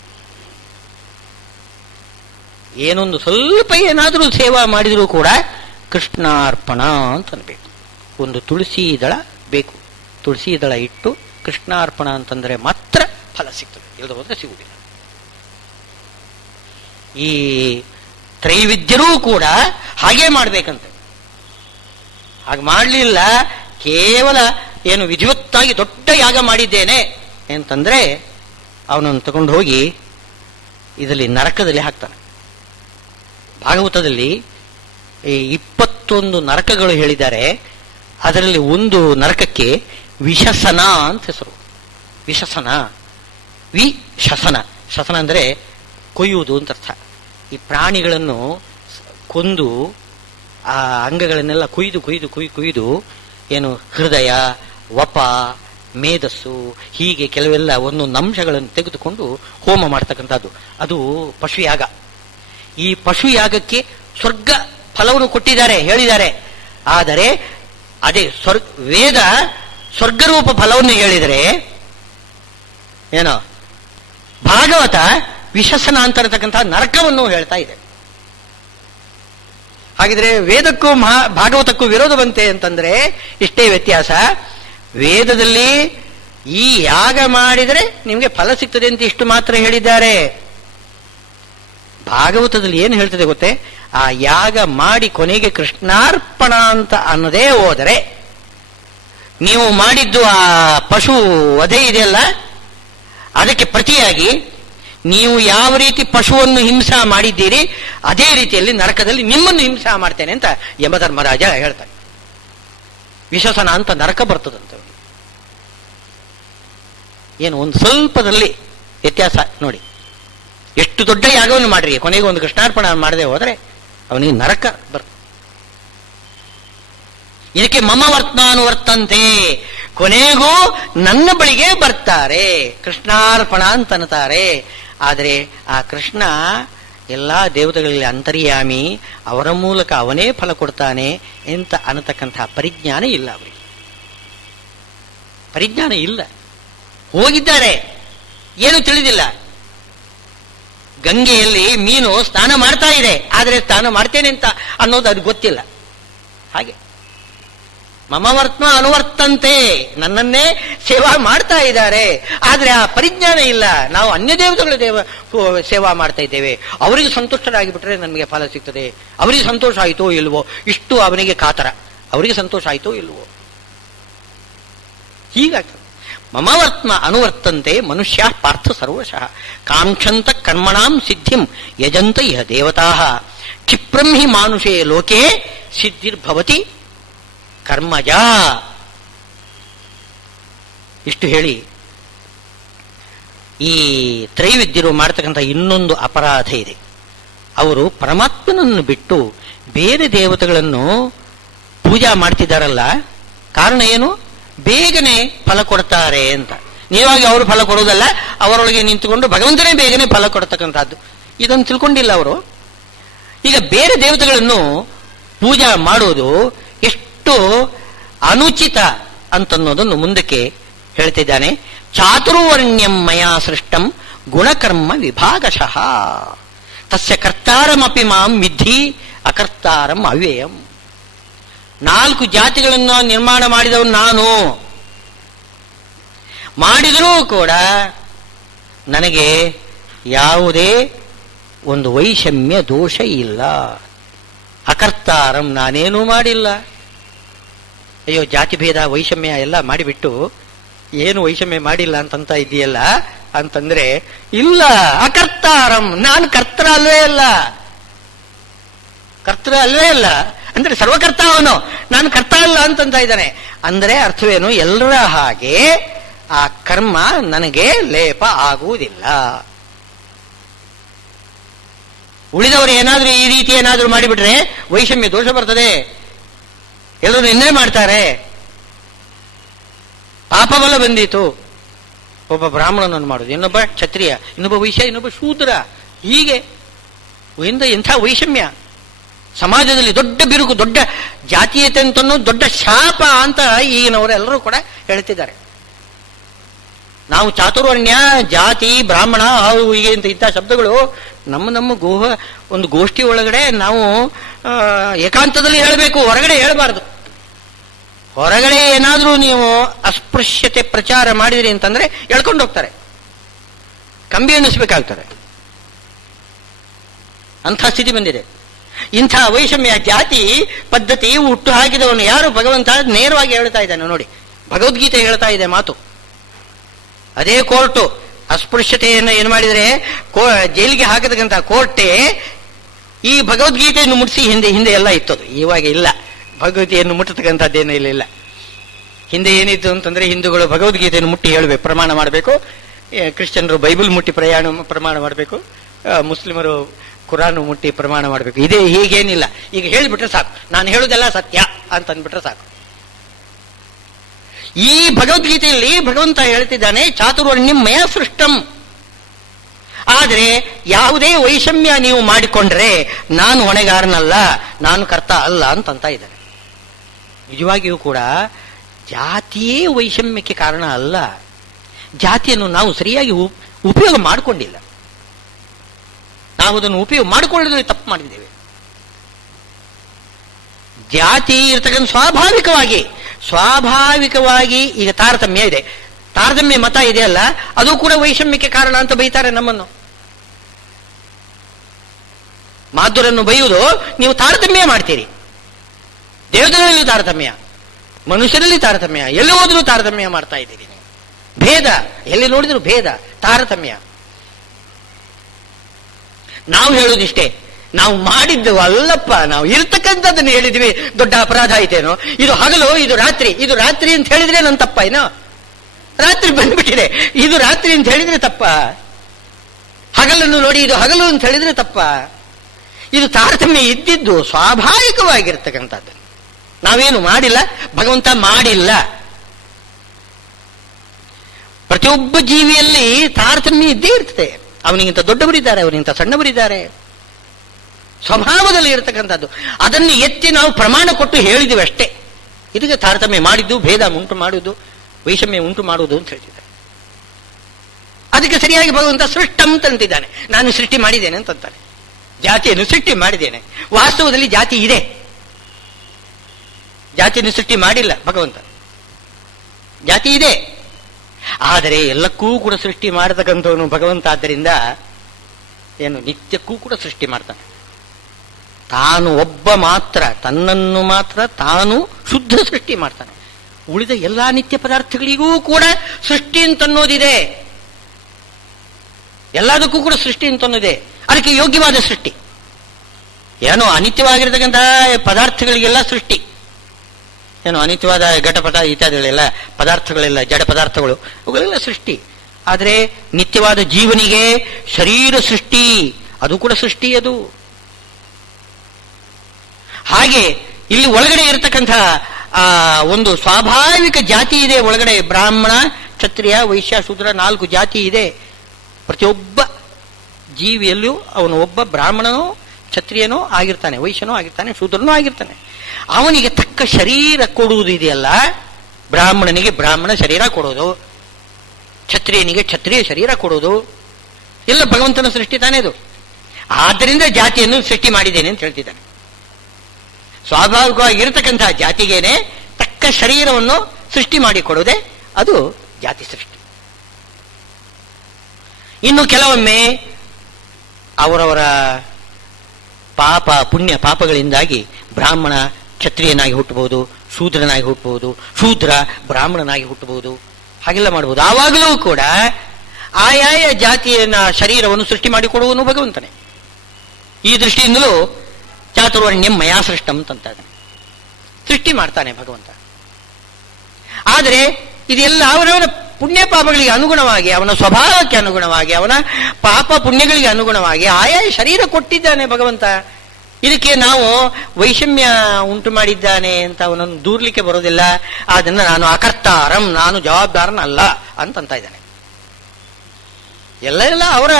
ಏನೊಂದು ಸ್ವಲ್ಪ ಏನಾದರೂ ಸೇವಾ ಮಾಡಿದರೂ ಕೂಡ ಕೃಷ್ಣಾರ್ಪಣ ಅಂತ ಅನ್ಬೇಕು. ಒಂದು ತುಳಸಿ ದಳ ಬೇಕು, ತುಳಸಿ ದಳ ಇಟ್ಟು ಕೃಷ್ಣಾರ್ಪಣ ಅಂತಂದ್ರೆ ಮಾತ್ರ ಫಲ ಸಿಗ್ತದೆ, ಇಲ್ಲದ ಹೋದ್ರೆ ಸಿಗುವುದಿಲ್ಲ. ಈ ತ್ರೈವಿದ್ಯರೂ ಕೂಡ ಹಾಗೇ ಮಾಡ್ಬೇಕಂತೆ. ಹಾಗೆ ಮಾಡಲಿಲ್ಲ, ಕೇವಲ ಏನು ವಿಧಿವತ್ತಾಗಿ ದೊಡ್ಡ ಯಾಗ ಮಾಡಿದ್ದೇನೆ ಅಂತಂದ್ರೆ ಅವನನ್ನು ತಗೊಂಡು ಹೋಗಿ ಇದರಲ್ಲಿ ನರಕದಲ್ಲಿ ಹಾಕ್ತಾನೆ. ಭಾಗವತದಲ್ಲಿ 21 ನರಕಗಳು ಹೇಳಿದ್ದಾರೆ. ಅದರಲ್ಲಿ ಒಂದು ನರಕಕ್ಕೆ ವಿಷಸನ ಅಂತ ಹೆಸರು. ವಿಷಸನ, ಶಸನ. ಶಸನ ಅಂದರೆ ಕೊಯ್ಯುವುದು ಅಂತ ಅರ್ಥ. ಈ ಪ್ರಾಣಿಗಳನ್ನು ಕೊಂದು ಆ ಅಂಗಗಳನ್ನೆಲ್ಲ ಕೊಯ್ದು ಏನು ಹೃದಯ, ವಪ, ಮೇಧಸ್ಸು ಹೀಗೆ ಕೆಲವೆಲ್ಲ ಒಂದೊಂದು ಅಂಶಗಳನ್ನು ತೆಗೆದುಕೊಂಡು ಹೋಮ ಮಾಡ್ತಕ್ಕಂಥದ್ದು ಅದು ಪಶುಯಾಗ. ಈ ಪಶುಯಾಗಕ್ಕೆ ಸ್ವರ್ಗ ಫಲವನ್ನು ಕೊಟ್ಟಿದ್ದಾರೆ, ಹೇಳಿದ್ದಾರೆ. ಆದರೆ ಅದೇ ವೇದ ಸ್ವರ್ಗರೂಪ ಫಲವನ್ನು ಹೇಳಿದರೆ ಏನೋ ಭಾಗವತ ವಿಶಸನ ಅಂತ ಇರತಕ್ಕಂತಹ ನರಕವನ್ನು ಹೇಳ್ತಾ ಇದೆ. ಹಾಗಿದ್ರೆ ವೇದಕ್ಕೂ ಭಾಗವತಕ್ಕೂ ವಿರೋಧ ಬಂತೆ ಅಂತಂದ್ರೆ ಇಷ್ಟೇ ವ್ಯತ್ಯಾಸ. ವೇದದಲ್ಲಿ ಈ ಯಾಗ ಮಾಡಿದರೆ ನಿಮಗೆ ಫಲ ಸಿಗ್ತದೆ ಅಂತ ಇಷ್ಟು ಮಾತ್ರ ಹೇಳಿದ್ದಾರೆ. ಭಾಗವತದಲ್ಲಿ ಏನು ಹೇಳ್ತದೆ ಗೊತ್ತೇ? ಆ ಯಾಗ ಮಾಡಿ ಕೊನೆಗೆ ಕೃಷ್ಣಾರ್ಪಣ ಅಂತ ಅನ್ನೋದೇ ಹೋದರೆ ನೀವು ಮಾಡಿದ್ದು ಆ ಪಶು ವಧೆ ಇದೆಯಲ್ಲ, ಅದಕ್ಕೆ ಪ್ರತಿಯಾಗಿ ನೀವು ಯಾವ ರೀತಿ ಪಶುವನ್ನು ಹಿಂಸಾ ಮಾಡಿದ್ದೀರಿ ಅದೇ ರೀತಿಯಲ್ಲಿ ನರಕದಲ್ಲಿ ನಿಮ್ಮನ್ನು ಹಿಂಸಾ ಮಾಡ್ತೇನೆ ಅಂತ ಯಮಧರ್ಮರಾಜ ಹೇಳ್ತಾನೆ. ವಿಶಸನ ಅಂತ ನರಕ ಬರ್ತದಂತ. ಏನು ಒಂದು ಸ್ವಲ್ಪದಲ್ಲಿ ವ್ಯತ್ಯಾಸ ನೋಡಿ. ಎಷ್ಟು ದೊಡ್ಡ ಯಾಗವನ್ನು ಮಾಡ್ರಿ, ಕೊನೆಗೆ ಒಂದು ಕೃಷ್ಣಾರ್ಪಣ ಮಾಡದೆ ಹೋದರೆ ಅವನಿಗೆ ನರಕ ಬರ್ತದೆ. ಇದಕ್ಕೆ ಮಮ ವರ್ತನಾನುವರ್ತಂತೆ, ಕೊನೆಗೂ ನನ್ನ ಬಳಿಗೆ ಬರ್ತಾರೆ, ಕೃಷ್ಣಾರ್ಪಣ ಅಂತ ಅನ್ನತಾರೆ. ಆದರೆ ಆ ಕೃಷ್ಣ ಎಲ್ಲಾ ದೇವತೆಗಳಲ್ಲಿ ಅಂತರ್ಯಾಮಿ, ಅವರ ಮೂಲಕ ಅವನೇ ಫಲ ಕೊಡ್ತಾನೆ ಅಂತ ಅನ್ನತಕ್ಕಂತಹ ಪರಿಜ್ಞಾನ ಇಲ್ಲ ಅವರಿಗೆ. ಪರಿಜ್ಞಾನ ಇಲ್ಲ. ಹೋಗಿದ್ದಾರೆ, ಏನು ತಿಳಿದಿಲ್ಲ. ಗಂಗೆಯಲ್ಲಿ ಮೀನು ಸ್ನಾನ ಮಾಡ್ತಾ ಇದೆ, ಆದರೆ ಸ್ನಾನ ಮಾಡ್ತೇನೆ ಅಂತ ಅನ್ನೋದು ಅದು ಗೊತ್ತಿಲ್ಲ. ಹಾಗೆ ಮಮ ವರ್ತನ ಅನುವರ್ತಂತೆ, ನನ್ನನ್ನೇ ಸೇವಾ ಮಾಡ್ತಾ ಇದ್ದಾರೆ, ಆದ್ರೆ ಆ ಪರಿಜ್ಞಾನ ಇಲ್ಲ. ನಾವು ಅನ್ಯ ದೇವತೆಗಳ ಸೇವಾ ಮಾಡ್ತಾ ಇದ್ದೇವೆ, ಅವರಿಗೆ ಸಂತುಷ್ಟರಾಗಿಬಿಟ್ರೆ ನಮಗೆ ಫಲ ಸಿಗ್ತದೆ, ಅವರಿಗೆ ಸಂತೋಷ ಆಯಿತೋ ಇಲ್ವೋ, ಇಷ್ಟು ಅವನಿಗೆ ಕಾತರ, ಅವರಿಗೆ ಸಂತೋಷ ಆಯಿತೋ ಇಲ್ವೋ, ಹೀಗಾಗ್ತದೆ. ಮಮ ವರ್ತನ ಅನುವರ್ತಂತೆ ಮನುಷ್ಯ ಪಾರ್ಥ ಸರ್ವಶಃ ಕಾಂಕ್ಷಂತ ಕರ್ಮಣಾಂ ಸಿದ್ಧಿಂ ಯಜಂತ ಇಹ ದೇವತಾ ಕ್ಷಿಪ್ರಂ ಹಿ ಮಾನುಷೇ ಲೋಕೆ ಸಿದ್ಧಿರ್ಭವತಿ ಕರ್ಮಜ. ಇಷ್ಟು ಹೇಳಿ ಈ ತ್ರೈವಿದ್ಯರು ಮಾಡ್ತಕ್ಕಂಥ ಇನ್ನೊಂದು ಅಪರಾಧ ಇದೆ. ಅವರು ಪರಮಾತ್ಮನನ್ನು ಬಿಟ್ಟು ಬೇರೆ ದೇವತೆಗಳನ್ನು ಪೂಜಾ ಮಾಡ್ತಿದ್ದಾರಲ್ಲ, ಕಾರಣ ಏನು? ಬೇಗನೆ ಫಲ ಕೊಡ್ತಾರೆ ಅಂತ. ನೀವಾಗಿ ಅವರು ಫಲ ಕೊಡುವುದಲ್ಲ, ಅವರೊಳಗೆ ನಿಂತುಕೊಂಡು ಭಗವಂತನೇ ಬೇಗನೆ ಫಲ ಕೊಡ್ತಕ್ಕಂಥದ್ದು. ಇದನ್ನು ತಿಳ್ಕೊಂಡಿಲ್ಲ ಅವರು. ಈಗ ಬೇರೆ ದೇವತೆಗಳನ್ನು ಪೂಜಾ ಮಾಡೋದು ಎಷ್ಟು ಅನುಚಿತ ಅಂತನ್ನೋದನ್ನು ಮುಂದಕ್ಕೆ ಹೇಳ್ತಿದ್ದಾನೆ. ಚಾತುರ್ವರ್ಣ್ಯಂ ಮಯಾ ಸೃಷ್ಟಂ ಗುಣಕರ್ಮ ವಿಭಾಗಶಃ ತಸ್ಯ ಕರ್ತಾರಮಪಿ ಮಾಂ ವಿದ್ಧಿ ಅಕರ್ತಾರಂ ಅವ್ಯಯಂ. 4 ಜಾತಿಗಳನ್ನು ನಿರ್ಮಾಣ ಮಾಡಿದವನು ನಾನು, ಮಾಡಿದರೂ ಕೂಡ ನನಗೆ ಯಾವುದೇ ಒಂದು ವೈಷಮ್ಯ ದೋಷ ಇಲ್ಲ. ಅಕರ್ತಾರಂ, ನಾನೇನೂ ಮಾಡಿಲ್ಲ. ಅಯ್ಯೋ, ಜಾತಿ ಭೇದ ವೈಷಮ್ಯ ಎಲ್ಲ ಮಾಡಿಬಿಟ್ಟು ಏನು ವೈಷಮ್ಯ ಮಾಡಿಲ್ಲ ಅಂತಂತ ಇದೆಯಲ್ಲ ಅಂತಂದ್ರೆ, ಇಲ್ಲ ಅಕರ್ತಾರಂ, ನಾನು ಕರ್ತೃ ಅಲ್ವೇ ಅಲ್ಲ, ಕರ್ತೃ ಅಲ್ವೇ ಅಲ್ಲ ಅಂದ್ರೆ ಸರ್ವಕರ್ತ ಅವನು, ನಾನು ಕರ್ತ ಅಲ್ಲ ಅಂತಂತ ಇದ್ದಾನೆ. ಅಂದ್ರೆ ಅರ್ಥವೇನು? ಎಲ್ಲರ ಹಾಗೆ ಆ ಕರ್ಮ ನನಗೆ ಲೇಪ ಆಗುವುದಿಲ್ಲ. ಉಳಿದವರು ಏನಾದ್ರೂ ಈ ರೀತಿ ಏನಾದ್ರೂ ಮಾಡಿಬಿಟ್ರೆ ವೈಷಮ್ಯ ದೋಷ ಬರ್ತದೆ, ಎಲ್ಲರೂ ನಿನ್ನೆ ಮಾಡ್ತಾರೆ. ಪಾಪಬಲ ಬಂದೀತು. ಒಬ್ಬ ಬ್ರಾಹ್ಮಣನನ್ನು ಮಾಡುದು, ಇನ್ನೊಬ್ಬ ಕ್ಷತ್ರಿಯ, ಇನ್ನೊಬ್ಬ ವೈಶ್ಯ, ಇನ್ನೊಬ್ಬ ಶೂದ್ರ, ಹೀಗೆ ಎಂಥ ವೈಷಮ್ಯ ಸಮಾಜದಲ್ಲಿ ದೊಡ್ಡ ಬಿರುಕು, ದೊಡ್ಡ ಜಾತೀಯತೆ ಅಂತನೂ ದೊಡ್ಡ ಶಾಪ ಅಂತ ಈಗಿನವರೆಲ್ಲರೂ ಕೂಡ ಹೇಳ್ತಿದ್ದಾರೆ. ನಾವು ಚಾತುರ್ವರ್ಣ್ಯ, ಜಾತಿ, ಬ್ರಾಹ್ಮಣ, ಹಾವು ಹೀಗೆ ಅಂತ ಇಂಥ ಶಬ್ದಗಳು ನಮ್ಮ ಒಂದು ಗೋಷ್ಠಿ ಒಳಗಡೆ ನಾವು ಏಕಾಂತದಲ್ಲಿ ಹೇಳಬೇಕು, ಹೊರಗಡೆ ಹೇಳಬಾರ್ದು. ಹೊರಗಡೆ ಏನಾದ್ರೂ ನೀವು ಅಸ್ಪೃಶ್ಯತೆ ಪ್ರಚಾರ ಮಾಡಿದ್ರಿ ಅಂತಂದ್ರೆ ಎಳ್ಕೊಂಡು ಹೋಗ್ತಾರೆ, ಕಂಬಿ ಎಣಿಸ್ಬೇಕಾಗ್ತದೆ. ಅಂಥ ಸ್ಥಿತಿ ಬಂದಿದೆ. ಇಂಥ ವೈಷಮ್ಯ ಜಾತಿ ಪದ್ಧತಿ ಹುಟ್ಟು ಹಾಕಿದವನು ಯಾರು? ಭಗವಂತ ನೇರವಾಗಿ ಹೇಳ್ತಾ ಇದ್ದಾನೆ ನೋಡಿ. ಭಗವದ್ಗೀತೆ ಹೇಳ್ತಾ ಇದೆ ಮಾತು. ಅದೇ ಕೋರ್ಟು ಅಸ್ಪೃಶ್ಯತೆಯನ್ನು ಏನು ಮಾಡಿದರೆ ಜೈಲಿಗೆ ಹಾಕತಕ್ಕಂಥ ಕೋರ್ಟೆ ಈ ಭಗವದ್ಗೀತೆಯನ್ನು ಮುಟ್ಟಿಸಿ ಹಿಂದೆ ಎಲ್ಲ ಇತ್ತದು, ಇವಾಗ ಇಲ್ಲ. ಭಗವದ್ಗೀತೆಯನ್ನು ಮುಟ್ಟತಕ್ಕಂಥದ್ದೇನೂ ಇಲ್ಲ. ಹಿಂದೆ ಏನಿತ್ತು ಅಂತಂದ್ರೆ ಹಿಂದೂಗಳು ಭಗವದ್ಗೀತೆಯನ್ನು ಮುಟ್ಟಿ ಹೇಳಬೇಕು, ಪ್ರಮಾಣ ಮಾಡಬೇಕು, ಕ್ರಿಶ್ಚಿಯನ್ರು ಬೈಬಲ್ ಮುಟ್ಟಿ ಪ್ರಮಾಣ ಮಾಡಬೇಕು, ಮುಸ್ಲಿಮರು ಕುರಾನ್ ಮುಟ್ಟಿ ಪ್ರಮಾಣ ಮಾಡಬೇಕು. ಇದೇ ಹೀಗೇನಿಲ್ಲ. ಈಗ ಹೇಳಿಬಿಟ್ರೆ ಸಾಕು, ನಾನು ಹೇಳುವುದೆಲ್ಲ ಸತ್ಯ ಅಂತ ಅಂದ್ಬಿಟ್ರೆ ಸಾಕು. ಈ ಭಗವದ್ಗೀತೆಯಲ್ಲಿ ಭಗವಂತ ಹೇಳ್ತಿದ್ದಾನೆ, ಚಾತುರ್ವರ್ಣ್ಯಂ ಮಯ ಸೃಷ್ಟಂ. ಆದರೆ ಯಾವುದೇ ವೈಷಮ್ಯ ನೀವು ಮಾಡಿಕೊಂಡ್ರೆ ನಾನು ಹೊಣೆಗಾರನಲ್ಲ, ನಾನು ಕರ್ತ ಅಲ್ಲ ಅಂತ ಇದ್ದಾನೆ. ನಿಜವಾಗಿಯೂ ಕೂಡ ಜಾತಿಯೇ ವೈಷಮ್ಯಕ್ಕೆ ಕಾರಣ ಅಲ್ಲ. ಜಾತಿಯನ್ನು ನಾವು ಸರಿಯಾಗಿ ಉಪಯೋಗ ಮಾಡಿಕೊಂಡಿಲ್ಲ. ನಾವು ಅದನ್ನು ಉಪಯೋಗ ಮಾಡಿಕೊಳ್ಳೋದು ತಪ್ಪು ಮಾಡಿದ್ದೇವೆ. ಜಾತಿ ಇರ್ತಕ್ಕಂಥ ಸ್ವಾಭಾವಿಕವಾಗಿ ಈಗ ತಾರತಮ್ಯ ಇದೆ. ತಾರತಮ್ಯ ಮತ ಇದೆಯಲ್ಲ, ಅದು ಕೂಡ ವೈಷಮ್ಯಕ್ಕೆ ಕಾರಣ ಅಂತ ಬೈತಾರೆ ನಮ್ಮನ್ನು. ಮಾಧುರನ್ನು ಬೈಯುವುದು ನೀವು ತಾರತಮ್ಯ ಮಾಡ್ತೀರಿ. ದೇವತೆಗಳಲ್ಲಿ ತಾರತಮ್ಯ, ಮನುಷ್ಯರಲ್ಲಿ ತಾರತಮ್ಯ, ಎಲ್ಲಿ ಹೋದ್ರೂ ತಾರತಮ್ಯ ಮಾಡ್ತಾ ಇದ್ದೀರಿ. ಭೇದ ಎಲ್ಲಿ ನೋಡಿದ್ರು ಭೇದ, ತಾರತಮ್ಯ. ನಾವು ಹೇಳುವುದಿಷ್ಟೇ, ನಾವು ಮಾಡಿದ್ದು ಅಲ್ಲಪ್ಪ, ನಾವು ಇರ್ತಕ್ಕಂಥದ್ದನ್ನು ಹೇಳಿದ್ವಿ, ದೊಡ್ಡ ಅಪರಾಧ ಆಯ್ತೇನೋ. ಇದು ಹಗಲು, ಇದು ರಾತ್ರಿ, ಇದು ರಾತ್ರಿ ಅಂತ ಹೇಳಿದ್ರೆ ನನ್ನ ತಪ್ಪ ಏನೋ. ರಾತ್ರಿ ಬಂದ್ಬಿಟ್ಟಿದೆ, ಇದು ರಾತ್ರಿ ಅಂತ ಹೇಳಿದ್ರೆ ತಪ್ಪ. ಹಗಲನ್ನು ನೋಡಿ ಇದು ಹಗಲು ಅಂತ ಹೇಳಿದ್ರೆ ತಪ್ಪ. ಇದು ತಾರತಮ್ಯ ಇದ್ದಿದ್ದು ಸ್ವಾಭಾವಿಕವಾಗಿರ್ತಕ್ಕಂಥದ್ದು. ನಾವೇನು ಮಾಡಿಲ್ಲ, ಭಗವಂತ ಮಾಡಿಲ್ಲ. ಪ್ರತಿಯೊಬ್ಬ ಜೀವಿಯಲ್ಲಿ ತಾರತಮ್ಯ ಇದ್ದೇ ಇರ್ತದೆ. ಅವನಿಗಿಂತ ದೊಡ್ಡವರಿದ್ದಾರೆ, ಅವನಿಗಿಂತ ಸಣ್ಣವರಿದ್ದಾರೆ, ಸ್ವಭಾವದಲ್ಲಿ ಇರತಕ್ಕಂಥದ್ದು. ಅದನ್ನು ಎತ್ತಿ ನಾವು ಪ್ರಮಾಣ ಕೊಟ್ಟು ಹೇಳಿದ್ವಿ ಅಷ್ಟೇ. ಇದಕ್ಕೆ ತಾರತಮ್ಯ ಮಾಡಿದ್ದು, ಭೇದ ಉಂಟು ಮಾಡುವುದು, ವೈಷಮ್ಯ ಉಂಟು ಮಾಡುವುದು ಅಂತ ಹೇಳ್ತಿದ್ದಾರೆ. ಅದಕ್ಕೆ ಸರಿಯಾಗಿ ಭಗವಂತ ಸೃಷ್ಟಂ ಅಂತಿದ್ದಾನೆ. ನಾನು ಸೃಷ್ಟಿ ಮಾಡಿದ್ದೇನೆ ಅಂತಾನೆ. ಜಾತಿಯನ್ನು ಸೃಷ್ಟಿ ಮಾಡಿದ್ದೇನೆ. ವಾಸ್ತವದಲ್ಲಿ ಜಾತಿ ಇದೆ, ಜಾತಿಯನ್ನು ಸೃಷ್ಟಿ ಮಾಡಿಲ್ಲ ಭಗವಂತ. ಜಾತಿ ಇದೆ, ಆದರೆ ಎಲ್ಲಕ್ಕೂ ಕೂಡ ಸೃಷ್ಟಿ ಮಾಡತಕ್ಕಂಥವನು ಭಗವಂತ. ಆದ್ದರಿಂದ ಏನು ನಿತ್ಯಕ್ಕೂ ಕೂಡ ಸೃಷ್ಟಿ ಮಾಡ್ತಾನೆ. ತಾನು ಒಬ್ಬ ಮಾತ್ರ, ತನ್ನನ್ನು ಮಾತ್ರ ತಾನು ಶುದ್ಧ ಸೃಷ್ಟಿ ಮಾಡ್ತಾನೆ. ಉಳಿದ ಎಲ್ಲಾ ನಿತ್ಯ ಪದಾರ್ಥಗಳಿಗೂ ಕೂಡ ಸೃಷ್ಟಿ ಅಂತನ್ನೋದಿದೆ. ಎಲ್ಲದಕ್ಕೂ ಕೂಡ ಸೃಷ್ಟಿ ಅಂತನ್ನೋದಿದೆ. ಅದಕ್ಕೆ ಯೋಗ್ಯವಾದ ಸೃಷ್ಟಿ. ಏನೋ ಅನಿತ್ಯವಾಗಿರತಕ್ಕಂತಹ ಪದಾರ್ಥಗಳಿಗೆಲ್ಲ ಸೃಷ್ಟಿ, ಏನೋ ಅನಿತ್ಯವಾದ ಘಟಪಟ ಇತ್ಯಾದಿಗಳೆಲ್ಲ ಪದಾರ್ಥಗಳೆಲ್ಲ ಜಡ ಪದಾರ್ಥಗಳು, ಅವುಗಳೆಲ್ಲ ಸೃಷ್ಟಿ. ಆದರೆ ನಿತ್ಯವಾದ ಜೀವನಿಗೆ ಶರೀರ ಸೃಷ್ಟಿ, ಅದು ಕೂಡ ಸೃಷ್ಟಿ. ಅದು ಹಾಗೆ ಇಲ್ಲಿ ಒಳಗಡೆ ಇರತಕ್ಕಂಥ ಒಂದು ಸ್ವಾಭಾವಿಕ ಜಾತಿ ಇದೆ. ಒಳಗಡೆ ಬ್ರಾಹ್ಮಣ, ಕ್ಷತ್ರಿಯ, ವೈಶ್ಯ, ಶೂದ್ರ 4 ಜಾತಿ ಇದೆ. ಪ್ರತಿಯೊಬ್ಬ ಜೀವಿಯಲ್ಲೂ ಅವನು ಒಬ್ಬ ಬ್ರಾಹ್ಮಣನೋ ಕ್ಷತ್ರಿಯನೋ ಆಗಿರ್ತಾನೆ, ವೈಶ್ಯನೋ ಆಗಿರ್ತಾನೆ, ಶೂದ್ರನೋ ಆಗಿರ್ತಾನೆ. ಅವನಿಗೆ ತಕ್ಕ ಶರೀರ ಕೊಡುವುದು ಇದೆಯಲ್ಲ, ಬ್ರಾಹ್ಮಣನಿಗೆ ಬ್ರಾಹ್ಮಣ ಶರೀರ ಕೊಡೋದು, ಕ್ಷತ್ರಿಯನಿಗೆ ಕ್ಷತ್ರಿಯ ಶರೀರ ಕೊಡೋದು ಎಲ್ಲ ಭಗವಂತನ ಸೃಷ್ಟಿ ತಾನೇ ಅದು. ಆದ್ದರಿಂದ ಜಾತಿಯನ್ನು ಸೃಷ್ಟಿ ಮಾಡಿದ್ದೇನೆ ಅಂತ ಹೇಳ್ತಿದ್ದಾನೆ. ಸ್ವಾಭಾವಿಕವಾಗಿರತಕ್ಕಂತಹ ಜಾತಿಗೇನೆ ತಕ್ಕ ಶರೀರವನ್ನು ಸೃಷ್ಟಿ ಮಾಡಿಕೊಡುವುದೇ ಅದು ಜಾತಿ ಸೃಷ್ಟಿ. ಇನ್ನು ಕೆಲವೊಮ್ಮೆ ಅವರವರ ಪಾಪ ಪುಣ್ಯ ಪಾಪಗಳಿಂದಾಗಿ ಬ್ರಾಹ್ಮಣ ಕ್ಷತ್ರಿಯನಾಗಿ ಹುಟ್ಟಬಹುದು, ಶೂದ್ರನಾಗಿ ಹುಟ್ಟಬಹುದು, ಶೂದ್ರ ಬ್ರಾಹ್ಮಣನಾಗಿ ಹುಟ್ಟಬಹುದು, ಹಾಗೆಲ್ಲ ಮಾಡಬಹುದು. ಆವಾಗಲೂ ಕೂಡ ಆಯಾಯ ಜಾತಿಯನ್ನ ಶರೀರವನ್ನು ಸೃಷ್ಟಿ ಮಾಡಿಕೊಡುವನು ಭಗವಂತನೇ. ಈ ದೃಷ್ಟಿಯಿಂದಲೂ ಚಾತುರ್ವರ್ಣ್ಯಂ ಮಯಾ ಸೃಷ್ಟಂ ಅಂತ ಸೃಷ್ಟಿ ಮಾಡ್ತಾನೆ ಭಗವಂತ. ಆದರೆ ಇದೆಲ್ಲ ಅವರವರ ಪುಣ್ಯ ಪಾಪಗಳಿಗೆ ಅನುಗುಣವಾಗಿ, ಅವನ ಸ್ವಭಾವಕ್ಕೆ ಅನುಗುಣವಾಗಿ, ಅವನ ಪಾಪ ಪುಣ್ಯಗಳಿಗೆ ಅನುಗುಣವಾಗಿ ಆಯಾಯ ಶರೀರ ಕೊಟ್ಟಿದ್ದಾನೆ ಭಗವಂತ. ಇದಕ್ಕೆ ನಾವು ವೈಷಮ್ಯ ಉಂಟು ಮಾಡಿದ್ದಾನೆ ಅಂತ ಅವನನ್ನು ದೂರ್ಲಿಕ್ಕೆ ಬರೋದಿಲ್ಲ. ಅದನ್ನ ನಾನು ಅಕರ್ತಾರಂ, ನಾನು ಜವಾಬ್ದಾರನಲ್ಲ ಅಂತ ಇದ್ದಾನೆ. ಎಲ್ಲ ಅವರ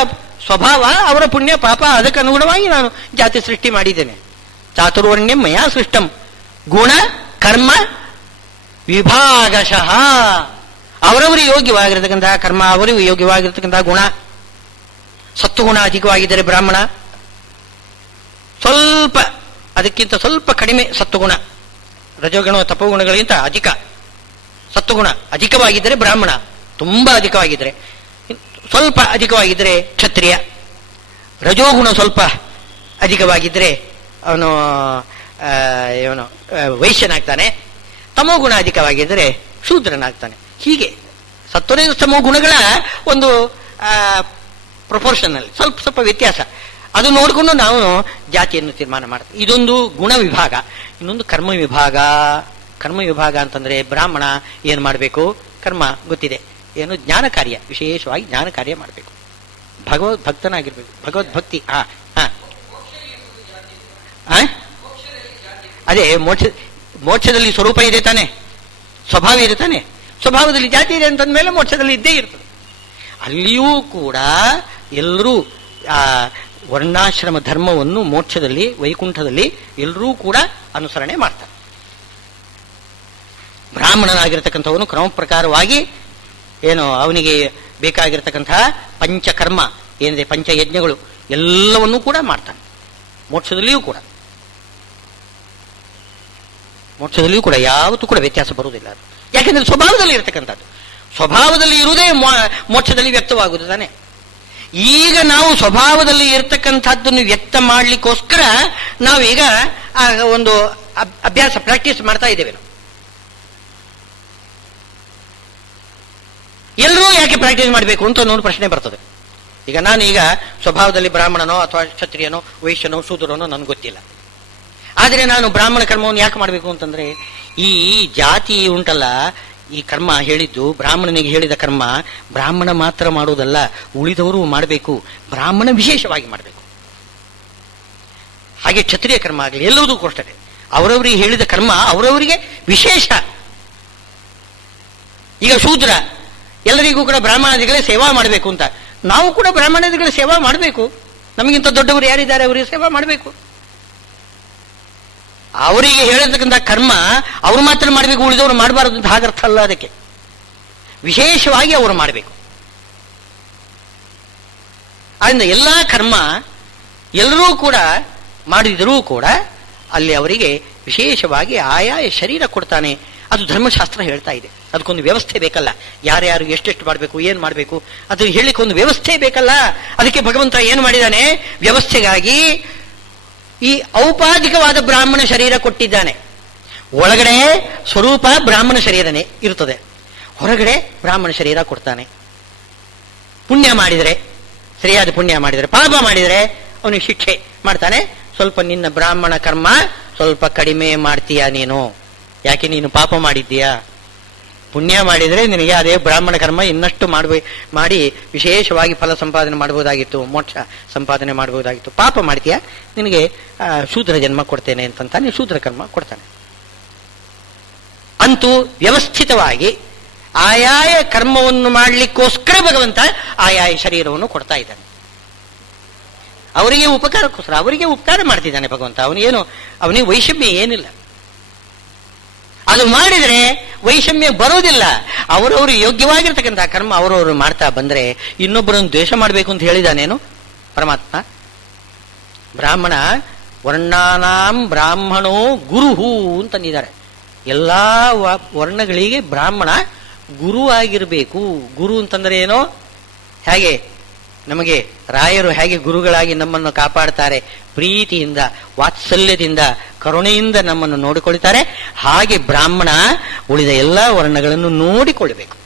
ಸ್ವಭಾವ, ಅವರ ಪುಣ್ಯ ಪಾಪ, ಅದಕ್ಕೆ ಅನುಗುಣವಾಗಿ ನಾನು ಜಾತಿ ಸೃಷ್ಟಿ ಮಾಡಿದ್ದೇನೆ. ಚಾತುರ್ವರ್ಣ್ಯಂ ಮಯಾ ಸೃಷ್ಟಂ ಗುಣ ಕರ್ಮ ವಿಭಾಗಶಃ. ಅವರವರಿಗೆ ಯೋಗ್ಯವಾಗಿರತಕ್ಕಂತಹ ಕರ್ಮ, ಅವರಿಗೂ ಯೋಗ್ಯವಾಗಿರತಕ್ಕಂತಹ ಗುಣ. ಸತ್ವಗುಣ ಅಧಿಕವಾಗಿದ್ದರೆ ಬ್ರಾಹ್ಮಣ, ಸ್ವಲ್ಪ ಅದಕ್ಕಿಂತ ಸ್ವಲ್ಪ ಕಡಿಮೆ ಸತ್ವಗುಣ, ರಜೋಗುಣ ತಪೋಗುಣಗಳಿಗಿಂತ ಅಧಿಕ ಸತ್ವಗುಣ ಅಧಿಕವಾಗಿದ್ದರೆ ಬ್ರಾಹ್ಮಣ, ತುಂಬಾ ಅಧಿಕವಾಗಿದ್ದರೆ, ಸ್ವಲ್ಪ ಅಧಿಕವಾಗಿದ್ದರೆ ಕ್ಷತ್ರಿಯ, ರಜೋಗುಣ ಸ್ವಲ್ಪ ಅಧಿಕವಾಗಿದ್ದರೆ ಅವನು ವೈಶ್ಯನಾಗ್ತಾನೆ, ತಮೋಗುಣ ಅಧಿಕವಾಗಿದ್ದರೆ ಶೂದ್ರನಾಗ್ತಾನೆ. ಹೀಗೆ ಸತ್ವರಜಸ್ತಮೋ ಗುಣಗಳ ಒಂದು ಪ್ರಪೋರ್ಷನಲ್ಲಿ ಸ್ವಲ್ಪ ಸ್ವಲ್ಪ ವ್ಯತ್ಯಾಸ. ಅದು ನೋಡಿಕೊಂಡು ನಾವು ಜಾತಿಯನ್ನು ತೀರ್ಮಾನ ಮಾಡ್ತೀವಿ. ಇದೊಂದು ಗುಣ ವಿಭಾಗ. ಇನ್ನೊಂದು ಕರ್ಮ ವಿಭಾಗ. ಕರ್ಮ ವಿಭಾಗ ಅಂತಂದ್ರೆ ಬ್ರಾಹ್ಮಣ ಏನ್ ಮಾಡಬೇಕು, ಕರ್ಮ ಗೊತ್ತಿದೆ. ಏನು ಜ್ಞಾನ ಕಾರ್ಯ, ವಿಶೇಷವಾಗಿ ಜ್ಞಾನ ಕಾರ್ಯ ಮಾಡಬೇಕು, ಭಕ್ತನಾಗಿರ್ಬೇಕು, ಭಗವದ್ಭಕ್ತಿ. ಅದೇ ಮೋಕ್ಷದಲ್ಲಿ ಸ್ವರೂಪ ಇದೆ ತಾನೆ, ಸ್ವಭಾವ ಇದೆ ತಾನೆ. ಸ್ವಭಾವದಲ್ಲಿ ಜಾತಿ ಇದೆ ಅಂತಂದ್ಮೇಲೆ ಮೋಕ್ಷದಲ್ಲಿ ಇದ್ದೇ ಇರ್ತದೆ. ಅಲ್ಲಿಯೂ ಕೂಡ ಎಲ್ಲರೂ ಆ ವರ್ಣಾಶ್ರಮ ಧರ್ಮವನ್ನು ಮೋಕ್ಷದಲ್ಲಿ, ವೈಕುಂಠದಲ್ಲಿ ಎಲ್ಲರೂ ಕೂಡ ಅನುಸರಣೆ ಮಾಡ್ತಾರೆ. ಬ್ರಾಹ್ಮಣನಾಗಿರ್ತಕ್ಕಂಥವನು ಕ್ರಮ ಪ್ರಕಾರವಾಗಿ ಏನು ಅವನಿಗೆ ಬೇಕಾಗಿರ್ತಕ್ಕಂತಹ ಪಂಚಕರ್ಮ ಏನಿದೆ, ಪಂಚಯಜ್ಞಗಳು ಎಲ್ಲವನ್ನೂ ಕೂಡ ಮಾಡ್ತಾನೆ. ಮೋಕ್ಷದಲ್ಲಿಯೂ ಕೂಡ ಯಾವತ್ತೂ ಕೂಡ ವ್ಯತ್ಯಾಸ ಬರುವುದಿಲ್ಲ. ಯಾಕೆಂದ್ರೆ ಸ್ವಭಾವದಲ್ಲಿ ಇರತಕ್ಕಂಥದ್ದು, ಸ್ವಭಾವದಲ್ಲಿ ಇರುವುದೇ ಮೋಕ್ಷದಲ್ಲಿ ವ್ಯಕ್ತವಾಗುವುದು ತಾನೆ. ಈಗ ನಾವು ಸ್ವಭಾವದಲ್ಲಿ ಇರತಕ್ಕಂಥದ್ದನ್ನು ವ್ಯಕ್ತ ಮಾಡಲಿಕ್ಕೋಸ್ಕರ ನಾವೀಗ ಒಂದು ಅಭ್ಯಾಸ, ಪ್ರಾಕ್ಟೀಸ್ ಮಾಡ್ತಾ ಇದ್ದೇವೆ. ನಾವು ಎಲ್ಲರೂ ಯಾಕೆ ಪ್ರಾಕ್ಟೀಸ್ ಮಾಡಬೇಕು ಅಂತ ಒಂದು ಪ್ರಶ್ನೆ ಬರ್ತದೆ. ಈಗ ನಾನೀಗ ಸ್ವಭಾವದಲ್ಲಿ ಬ್ರಾಹ್ಮಣನೋ ಅಥವಾ ಕ್ಷತ್ರಿಯನೋ ವೈಶ್ಯನೋ ಶೂದ್ರನೋ ನನಗೆ ಗೊತ್ತಿಲ್ಲ. ಆದರೆ ನಾನು ಬ್ರಾಹ್ಮಣ ಕರ್ಮವನ್ನು ಯಾಕೆ ಮಾಡಬೇಕು ಅಂತಂದ್ರೆ, ಈ ಜಾತಿ ಉಂಟಲ್ಲ, ಈ ಕರ್ಮ ಹೇಳಿದ್ದು ಬ್ರಾಹ್ಮಣನಿಗೆ ಹೇಳಿದ ಕರ್ಮ ಬ್ರಾಹ್ಮಣ ಮಾತ್ರ ಮಾಡುವುದಲ್ಲ, ಉಳಿದವರು ಮಾಡಬೇಕು, ಬ್ರಾಹ್ಮಣ ವಿಶೇಷವಾಗಿ ಮಾಡಬೇಕು. ಹಾಗೆ ಕ್ಷತ್ರಿಯ ಕರ್ಮ ಆಗಲಿ ಎಲ್ಲವೂ ಕೊಡ್ತಾರೆ, ಅವರವರಿಗೆ ಹೇಳಿದ ಕರ್ಮ ಅವರವರಿಗೆ ವಿಶೇಷ. ಈಗ ಶೂದ್ರ ಎಲ್ಲರಿಗೂ ಕೂಡ ಬ್ರಾಹ್ಮಣಾದಿಗಳೇ ಸೇವಾ ಮಾಡಬೇಕು ಅಂತ, ನಾವು ಕೂಡ ಬ್ರಾಹ್ಮಣಾದಿಗಳ ಸೇವಾ ಮಾಡಬೇಕು. ನಮಗಿಂತ ದೊಡ್ಡವರು ಯಾರಿದ್ದಾರೆ ಅವರಿಗೆ ಸೇವಾ ಮಾಡಬೇಕು. ಅವರಿಗೆ ಹೇಳಿರ್ತಕ್ಕಂಥ ಕರ್ಮ ಅವರು ಮಾತ್ರ ಮಾಡಬೇಕು, ಉಳಿದವರು ಮಾಡಬಾರದು ಅಂತ ಹಾಗರ್ಥ ಅಲ್ಲ. ಅದಕ್ಕೆ ವಿಶೇಷವಾಗಿ ಅವರು ಮಾಡಬೇಕು. ಆದ್ದರಿಂದ ಎಲ್ಲ ಕರ್ಮ ಎಲ್ಲರೂ ಕೂಡ ಮಾಡಿದರೂ ಕೂಡ ಅಲ್ಲಿ ಅವರಿಗೆ ವಿಶೇಷವಾಗಿ ಆಯಾಯ ಶರೀರ ಕೊಡ್ತಾನೆ. ಅದು ಧರ್ಮಶಾಸ್ತ್ರ ಹೇಳ್ತಾ ಇದೆ. ಅದಕ್ಕೊಂದು ವ್ಯವಸ್ಥೆ ಬೇಕಲ್ಲ, ಯಾರ್ಯಾರು ಎಷ್ಟೆಷ್ಟು ಮಾಡಬೇಕು, ಏನು ಮಾಡಬೇಕು, ಅದು ಹೇಳಿಕ್ಕೆ ಒಂದು ವ್ಯವಸ್ಥೆ ಬೇಕಲ್ಲ. ಅದಕ್ಕೆ ಭಗವಂತ ಏನು ಮಾಡಿದ್ದಾನೆ, ವ್ಯವಸ್ಥೆಗಾಗಿ ಈ ಔಪಾಧಿಕವಾದ ಬ್ರಾಹ್ಮಣ ಶರೀರ ಕೊಟ್ಟಿದ್ದಾನೆ. ಒಳಗಡೆ ಸ್ವರೂಪ ಬ್ರಾಹ್ಮಣ ಶರೀರನೇ ಇರುತ್ತದೆ, ಹೊರಗಡೆ ಬ್ರಾಹ್ಮಣ ಶರೀರ ಕೊಡ್ತಾನೆ. ಪುಣ್ಯ ಮಾಡಿದರೆ, ಸರಿಯಾದ ಪುಣ್ಯ ಮಾಡಿದರೆ, ಪಾಪ ಮಾಡಿದರೆ ಅವನಿಗೆ ಶಿಕ್ಷೆ ಮಾಡ್ತಾನೆ. ಸ್ವಲ್ಪ ನಿನ್ನ ಬ್ರಾಹ್ಮಣ ಕರ್ಮ ಸ್ವಲ್ಪ ಕಡಿಮೆ ಮಾಡ್ತೀಯ ನೀನು, ಯಾಕೆ ನೀನು ಪಾಪ ಮಾಡಿದ್ದೀಯಾ. ಪುಣ್ಯ ಮಾಡಿದರೆ ನಿನಗೆ ಅದೇ ಬ್ರಾಹ್ಮಣ ಕರ್ಮ ಇನ್ನಷ್ಟು ಮಾಡಿ ವಿಶೇಷವಾಗಿ ಫಲ ಸಂಪಾದನೆ ಮಾಡಬಹುದಾಗಿತ್ತು, ಮೋಕ್ಷ ಸಂಪಾದನೆ ಮಾಡಬಹುದಾಗಿತ್ತು. ಪಾಪ ಮಾಡ್ತೀಯಾ, ನಿನಗೆ ಶೂದ್ರ ಜನ್ಮ ಕೊಡ್ತೇನೆ ಅಂತಂತಾನೆ, ಶೂದ್ರ ಕರ್ಮ ಕೊಡ್ತಾನೆ. ಅಂತೂ ವ್ಯವಸ್ಥಿತವಾಗಿ ಆಯಾಯ ಕರ್ಮವನ್ನು ಮಾಡಲಿಕ್ಕೋಸ್ಕರ ಭಗವಂತ ಆಯಾಯ ಶರೀರವನ್ನು ಕೊಡ್ತಾ ಇದ್ದಾನೆ. ಅವರಿಗೆ ಉಪಕಾರಕ್ಕೋಸ್ಕರ, ಅವರಿಗೆ ಉಪಕಾರ ಮಾಡ್ತಿದ್ದಾನೆ ಭಗವಂತ. ಅವನಿಗೆ ವೈಷಮ್ಯ ಏನಿಲ್ಲ. ಅದು ಮಾಡಿದರೆ ವೈಷಮ್ಯ ಬರೋದಿಲ್ಲ. ಅವರವರು ಯೋಗ್ಯವಾಗಿರ್ತಕ್ಕಂಥ ಕರ್ಮ ಅವರವರು ಮಾಡ್ತಾ ಬಂದ್ರೆ ಇನ್ನೊಬ್ಬರನ್ನು ದ್ವೇಷ ಮಾಡಬೇಕು ಅಂತ ಹೇಳಿದಾನೇನು ಪರಮಾತ್ಮ. ಬ್ರಾಹ್ಮಣ ವರ್ಣಾನಾಂ ಬ್ರಾಹ್ಮಣೋ ಗುರುಹು ಅಂತಂದಿದ್ದಾರೆ. ಎಲ್ಲಾ ವರ್ಣಗಳಿಗೆ ಬ್ರಾಹ್ಮಣ ಗುರು ಆಗಿರಬೇಕು. ಗುರು ಅಂತಂದ್ರೆ ಏನೋ, ಹೇಗೆ ನಮಗೆ ರಾಯರು ಹೇಗೆ ಗುರುಗಳಾಗಿ ನಮ್ಮನ್ನು ಕಾಪಾಡ್ತಾರೆ, ಪ್ರೀತಿಯಿಂದ ವಾತ್ಸಲ್ಯದಿಂದ ಕರುಣೆಯಿಂದ ನಮ್ಮನ್ನು ನೋಡಿಕೊಳ್ತಾರೆ, ಹಾಗೆ ಬ್ರಾಹ್ಮಣ ಉಳಿದ ಎಲ್ಲ ವರ್ಣಗಳನ್ನು ನೋಡಿಕೊಳ್ಳಬೇಕು.